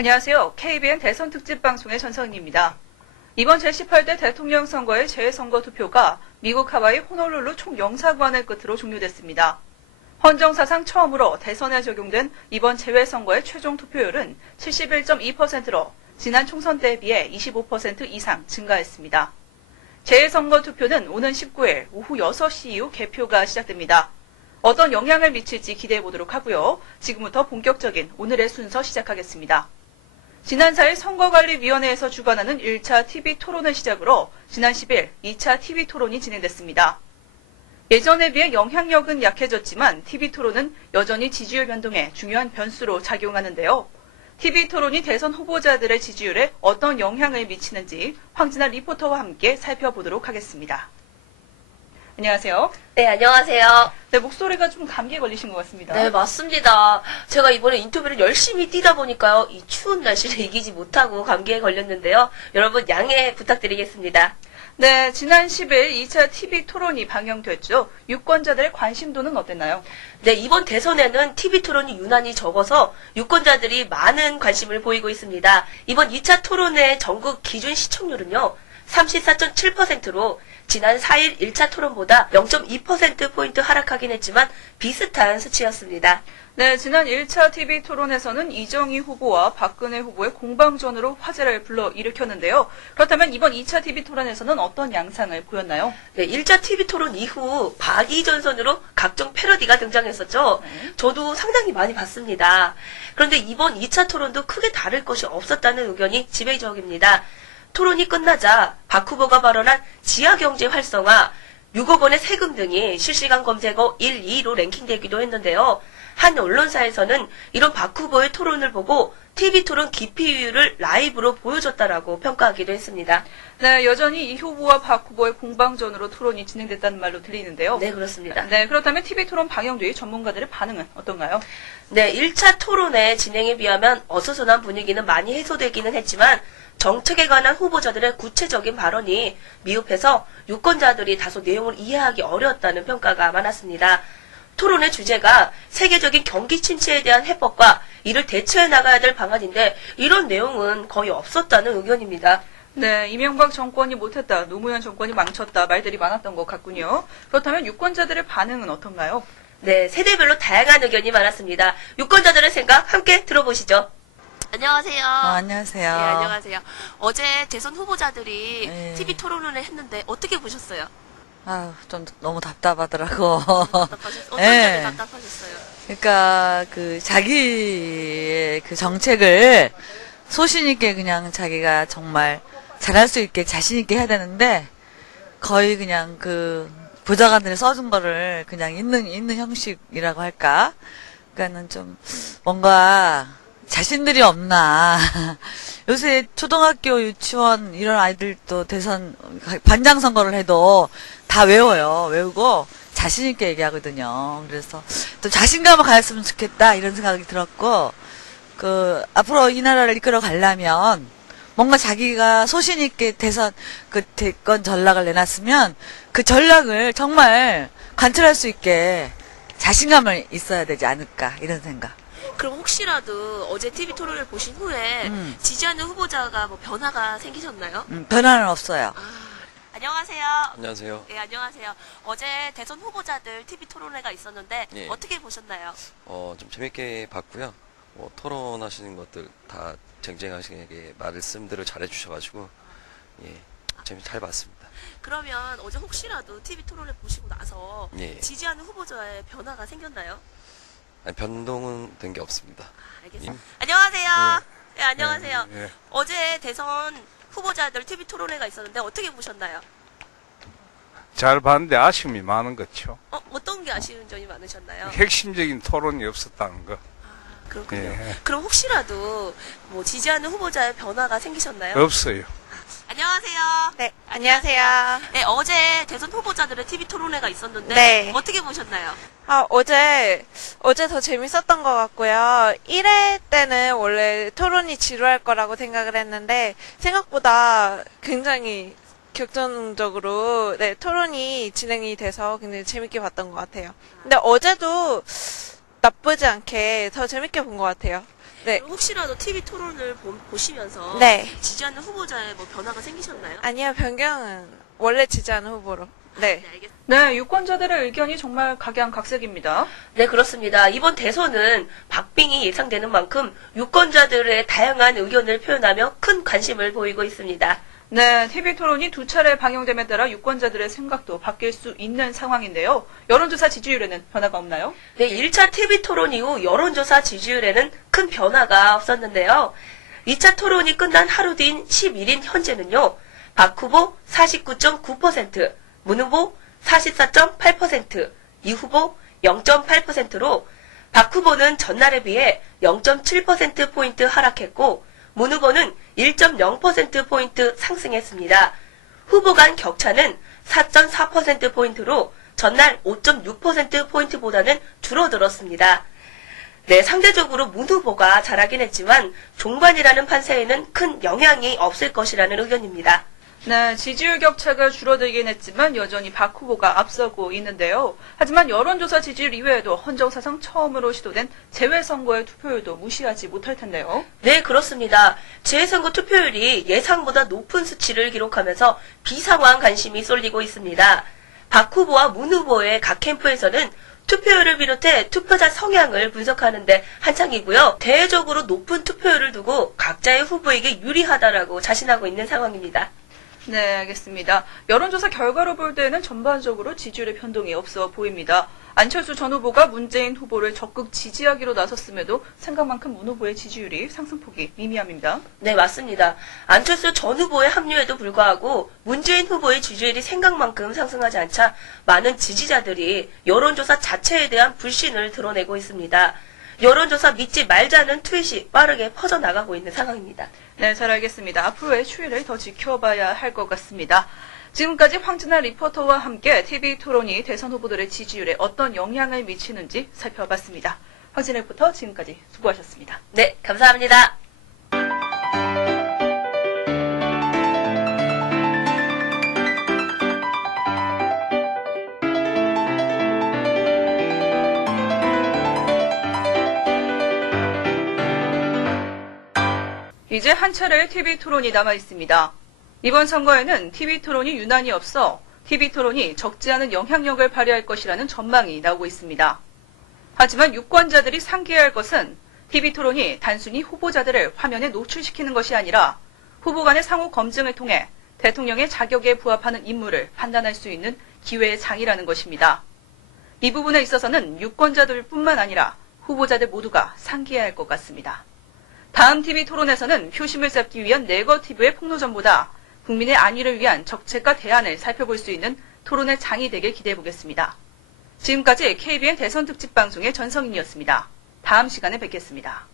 안녕하세요. KBN 대선 특집 방송의 전선입니다. 이번 제18대 대통령 선거의 재선거 투표가 미국 하와이 호놀룰루 총영사관을 끝으로 종료됐습니다. 헌정사상 처음으로 대선에 적용된 이번 재외선거의 최종 투표율은 71.2%로 지난 총선 때에 비해 25% 이상 증가했습니다. 재선거 투표는 오는 19일 오후 6시 이후 개표가 시작됩니다. 어떤 영향을 미칠지 기대해 보도록 하고요. 지금부터 본격적인 오늘의 순서 시작하겠습니다. 지난 4일 선거관리위원회에서 주관하는 1차 TV 토론을 시작으로 지난 10일 2차 TV 토론이 진행됐습니다. 예전에 비해 영향력은 약해졌지만 TV 토론은 여전히 지지율 변동에 중요한 변수로 작용하는데요. TV 토론이 대선 후보자들의 지지율에 어떤 영향을 미치는지 황진아 리포터와 함께 살펴보도록 하겠습니다. 안녕하세요. 네, 안녕하세요. 네, 목소리가 좀 감기에 걸리신 것 같습니다. 네, 맞습니다. 제가 이번에 인터뷰를 열심히 뛰다 보니까요, 이 추운 날씨를 이기지 못하고 감기에 걸렸는데요. 여러분 양해 부탁드리겠습니다. 네, 지난 10일 2차 TV 토론이 방영됐죠. 유권자들의 관심도는 어땠나요? 네, 이번 대선에는 TV 토론이 유난히 적어서 유권자들이 많은 관심을 보이고 있습니다. 이번 2차 토론의 전국 기준 시청률은요, 34.7%로 지난 4일 1차 토론보다 0.2%포인트 하락하긴 했지만 비슷한 수치였습니다. 네, 지난 1차 TV 토론에서는 이정희 후보와 박근혜 후보의 공방전으로 화제를 불러일으켰는데요. 그렇다면 이번 2차 TV 토론에서는 어떤 양상을 보였나요? 네, 1차 TV 토론 이후 박이전선으로 각종 패러디가 등장했었죠. 저도 상당히 많이 봤습니다. 그런데 이번 2차 토론도 크게 다를 것이 없었다는 의견이 지배적입니다. 토론이 끝나자 박 후보가 발언한 지하경제 활성화, 6억 원의 세금 등이 실시간 검색어 1, 2위로 랭킹되기도 했는데요. 한 언론사에서는 이런 박 후보의 토론을 보고 TV 토론 기피율을 라이브로 보여줬다라고 평가하기도 했습니다. 네, 여전히 이 후보와 박 후보의 공방전으로 토론이 진행됐다는 말로 들리는데요. 네, 그렇습니다. 네, 그렇다면 TV 토론 방영 뒤 전문가들의 반응은 어떤가요? 네, 1차 토론의 진행에 비하면 어수선한 분위기는 많이 해소되기는 했지만 정책에 관한 후보자들의 구체적인 발언이 미흡해서 유권자들이 다소 내용을 이해하기 어려웠다는 평가가 많았습니다. 토론의 주제가 세계적인 경기 침체에 대한 해법과 이를 대처해 나가야 될 방안인데 이런 내용은 거의 없었다는 의견입니다. 네, 이명박 정권이 못했다, 노무현 정권이 망쳤다 말들이 많았던 것 같군요. 그렇다면 유권자들의 반응은 어떤가요? 네, 세대별로 다양한 의견이 많았습니다. 유권자들의 생각 함께 들어보시죠. 안녕하세요. 안녕하세요. 네, 안녕하세요. 어제 대선 후보자들이 네. TV 토론을 했는데 어떻게 보셨어요? 좀 너무 답답하더라고. 어떤 네. 점이 답답하셨어요? 그러니까 자기의 정책을 소신 있게 그냥 자기가 정말 잘할 수 있게 자신 있게 해야 되는데 거의 그냥 보좌관들이 써준 거를 그냥 있는 형식이라고 할까? 그러니까는 좀 뭔가 자신들이 없나. 요새 초등학교, 유치원 이런 아이들도 대선 반장 선거를 해도 다 외워요. 외우고 자신 있게 얘기하거든요. 그래서 또 자신감을 가졌으면 좋겠다 이런 생각이 들었고, 앞으로 이 나라를 이끌어 가려면 뭔가 자기가 소신 있게 대선 대권 전략을 내놨으면 그 전략을 정말 관철할 수 있게 자신감을 있어야 되지 않을까 이런 생각. 그럼 혹시라도 어제 TV 토론을 보신 후에 지지하는 후보자가 뭐 변화가 생기셨나요? 변화는 없어요. 안녕하세요. 안녕하세요. 네, 안녕하세요. 어제 대선 후보자들 TV 토론회가 있었는데 예. 어떻게 보셨나요? 좀 재밌게 봤고요. 토론하시는 것들 다 쟁쟁하시게 말씀들을 잘해주셔가지고 잘 봤습니다. 그러면 어제 혹시라도 TV 토론을 보시고 나서 예. 지지하는 후보자의 변화가 생겼나요? 아니, 변동은 된 게 없습니다. 알겠습니다. 안녕하세요. 네, 안녕하세요. 네. 어제 대선 후보자들 TV 토론회가 있었는데 어떻게 보셨나요? 잘 봤는데 아쉬움이 많은 거죠. 어떤 게 아쉬운 점이 많으셨나요? 핵심적인 토론이 없었다는 거. 그렇군요. 예. 그럼 혹시라도 뭐 지지하는 후보자의 변화가 생기셨나요? 없어요. 안녕하세요. 네, 안녕하세요. 네, 어제 대선 후보자들의 TV 토론회가 있었는데 네. 어떻게 보셨나요? 어제 더 재밌었던 것 같고요. 1회 때는 원래 토론이 지루할 거라고 생각을 했는데 생각보다 굉장히 격전적으로 토론이 진행이 돼서 굉장히 재밌게 봤던 것 같아요. 근데 어제도 나쁘지 않게 더 재밌게 본 것 같아요. 네. 혹시라도 TV 토론을 보시면서 네. 지지하는 후보자의 뭐 변화가 생기셨나요? 아니요, 변경은 원래 지지하는 후보로. 네. 네, 알겠습니다. 네, 유권자들의 의견이 정말 각양각색입니다. 네, 그렇습니다. 이번 대선은 박빙이 예상되는 만큼 유권자들의 다양한 의견을 표현하며 큰 관심을 보이고 있습니다. 네, TV 토론이 2차례 방영됨에 따라 유권자들의 생각도 바뀔 수 있는 상황인데요. 여론조사 지지율에는 변화가 없나요? 네, 1차 TV 토론 이후 여론조사 지지율에는 큰 변화가 없었는데요. 2차 토론이 끝난 하루 뒤인 11일 현재는요. 박 후보 49.9%, 문 후보 44.8%, 이 후보 0.8%로 박 후보는 전날에 비해 0.7%포인트 하락했고 문 후보는 1.0%포인트 상승했습니다. 후보 간 격차는 4.4%포인트로 전날 5.6%포인트보다는 줄어들었습니다. 네, 상대적으로 문 후보가 잘하긴 했지만 종반이라는 판세에는 큰 영향이 없을 것이라는 의견입니다. 네, 지지율 격차가 줄어들긴 했지만 여전히 박 후보가 앞서고 있는데요. 하지만 여론조사 지지율 이외에도 헌정사상 처음으로 시도된 재외선거의 투표율도 무시하지 못할 텐데요. 네, 그렇습니다. 재선거 투표율이 예상보다 높은 수치를 기록하면서 비상황 관심이 쏠리고 있습니다. 박 후보와 문 후보의 각 캠프에서는 투표율을 비롯해 투표자 성향을 분석하는데 한창이고요. 대외적으로 높은 투표율을 두고 각자의 후보에게 유리하다라고 자신하고 있는 상황입니다. 네, 알겠습니다. 여론조사 결과로 볼 때는 전반적으로 지지율의 변동이 없어 보입니다. 안철수 전 후보가 문재인 후보를 적극 지지하기로 나섰음에도 생각만큼 문 후보의 지지율이 상승폭이 미미합니다. 네, 맞습니다. 안철수 전 후보의 합류에도 불구하고 문재인 후보의 지지율이 생각만큼 상승하지 않자 많은 지지자들이 여론조사 자체에 대한 불신을 드러내고 있습니다. 여론조사 믿지 말자는 트윗이 빠르게 퍼져나가고 있는 상황입니다. 네, 잘 알겠습니다. 앞으로의 추이를 더 지켜봐야 할 것 같습니다. 지금까지 황진아 리포터와 함께 TV 토론이 대선 후보들의 지지율에 어떤 영향을 미치는지 살펴봤습니다. 황진아 리포터 지금까지 수고하셨습니다. 네, 감사합니다. 이제 한 차례의 TV 토론이 남아 있습니다. 이번 선거에는 TV 토론이 유난히 없어 TV 토론이 적지 않은 영향력을 발휘할 것이라는 전망이 나오고 있습니다. 하지만 유권자들이 상기해야 할 것은 TV 토론이 단순히 후보자들을 화면에 노출시키는 것이 아니라 후보 간의 상호 검증을 통해 대통령의 자격에 부합하는 인물을 판단할 수 있는 기회의 장이라는 것입니다. 이 부분에 있어서는 유권자들뿐만 아니라 후보자들 모두가 상기해야 할 것 같습니다. 다음 TV 토론에서는 표심을 잡기 위한 네거티브의 폭로전보다 국민의 안위를 위한 정책과 대안을 살펴볼 수 있는 토론의 장이 되길 기대해보겠습니다. 지금까지 KBN 대선 특집 방송의 전성인이었습니다. 다음 시간에 뵙겠습니다.